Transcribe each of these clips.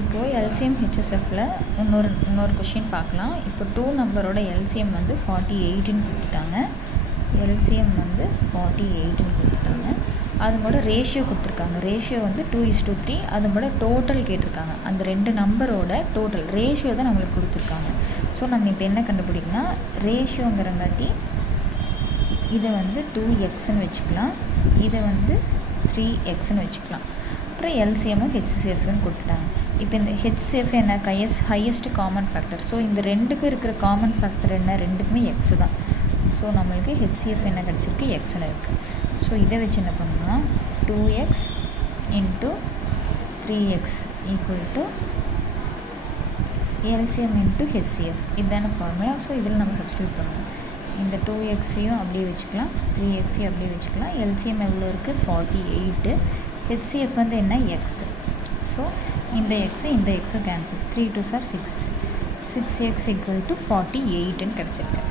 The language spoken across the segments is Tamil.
இப்போது எல்சிஎம் ஹெச்எஸ்எஃப்பில் இன்னொரு கொஷின் பார்க்கலாம். இப்போ 2 நம்பரோட எல்சிஎம் வந்து 48ன்னு கொடுத்துட்டாங்க. எல்சிஎம் வந்து 48ன்னு கொடுத்துட்டாங்க. அதோட ரேஷியோ கொடுத்துருக்காங்க. ரேஷியோ வந்து 2:3. அதோட டோட்டல் கேட்டிருக்காங்க. அந்த 2 நம்பரோட டோட்டல் ரேஷியோ தான் நம்மளுக்கு கொடுத்துருக்காங்க. ஸோ நம்ம இப்போ என்ன கண்டுபிடிக்கணும்னா, ரேஷியோங்கிறங்காட்டி இதை வந்து 2xன்னு வச்சுக்கலாம், இதை வந்து 3xன்னு வச்சுக்கலாம். அப்புறம் எல்சிஎம்மும் ஹெச்சிஎஃப்னு கொடுத்துட்டாங்க. இப்போ இந்த ஹெச்சிஎஃப் என்ன, ஹையஸ்ட் காமன் ஃபேக்டர். ஸோ இந்த ரெண்டுக்கும் இருக்கிற காமன் ஃபேக்டர் என்ன, ரெண்டுக்குமே எக்ஸ் தான். ஸோ நம்மளுக்கு ஹெச்சிஎஃப் என்ன கிடச்சிருக்கு, எக்ஸ்ன்னு இருக்குது. ஸோ இதை வச்சு என்ன பண்ணணும்னா 2x × 3x = எல்சிஎம் × ஹெச்சிஎஃப். இதுதான ஃபார்முலா. ஸோ இதில் நம்ம சப்ஸ்டியூட் பண்ணணும். இந்த 2xையும் அப்படியே வச்சுக்கலாம், 3xையும் அப்படியே வச்சுக்கலாம். எல்சிஎம் எவ்வளோ இருக்குது, 48. ஹெச்சிஎஃப் வந்து என்ன, எக்ஸ். ஸோ இந்த எக்ஸும் கேன்சல். 3 2s are 6. 6x = 48ன்னு கிடச்சிருக்கு.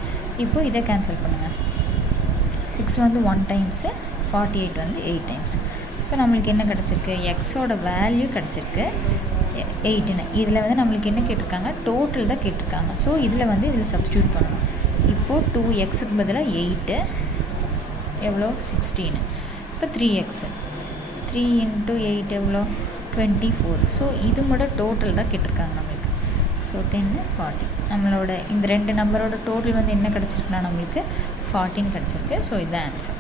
இப்போது இதை கேன்சல் பண்ணுங்கள். 6 வந்து 1 டைம்ஸு, 48 வந்து 8 டைம்ஸ். ஸோ நம்மளுக்கு என்ன கிடச்சிருக்கு, எக்ஸோட வேல்யூ கிடச்சிருக்கு 8ன்னு. இதில் வந்து நம்மளுக்கு என்ன கேட்டிருக்காங்க, டோட்டல் தான் கேட்டிருக்காங்க. ஸோ இதில் சப்ஸ்டியூட் பண்ணணும். இப்போது 2xக்கு பதிலாக 8 எவ்வளோ, 16. இப்போ 3x, 3 × 8 எவ்வளோ, 24. ஸோ இது மட்டும் டோட்டல் தான் கேட்டிருக்காங்க நம்மளுக்கு. ஸோ 10 40. நம்மளோட இந்த 2 நம்பரோட டோட்டல் வந்து என்ன கிடச்சிருக்குன்னா நம்மளுக்கு 14 கிடச்சிருக்கு. ஸோ இதுதான் ஆன்சர்.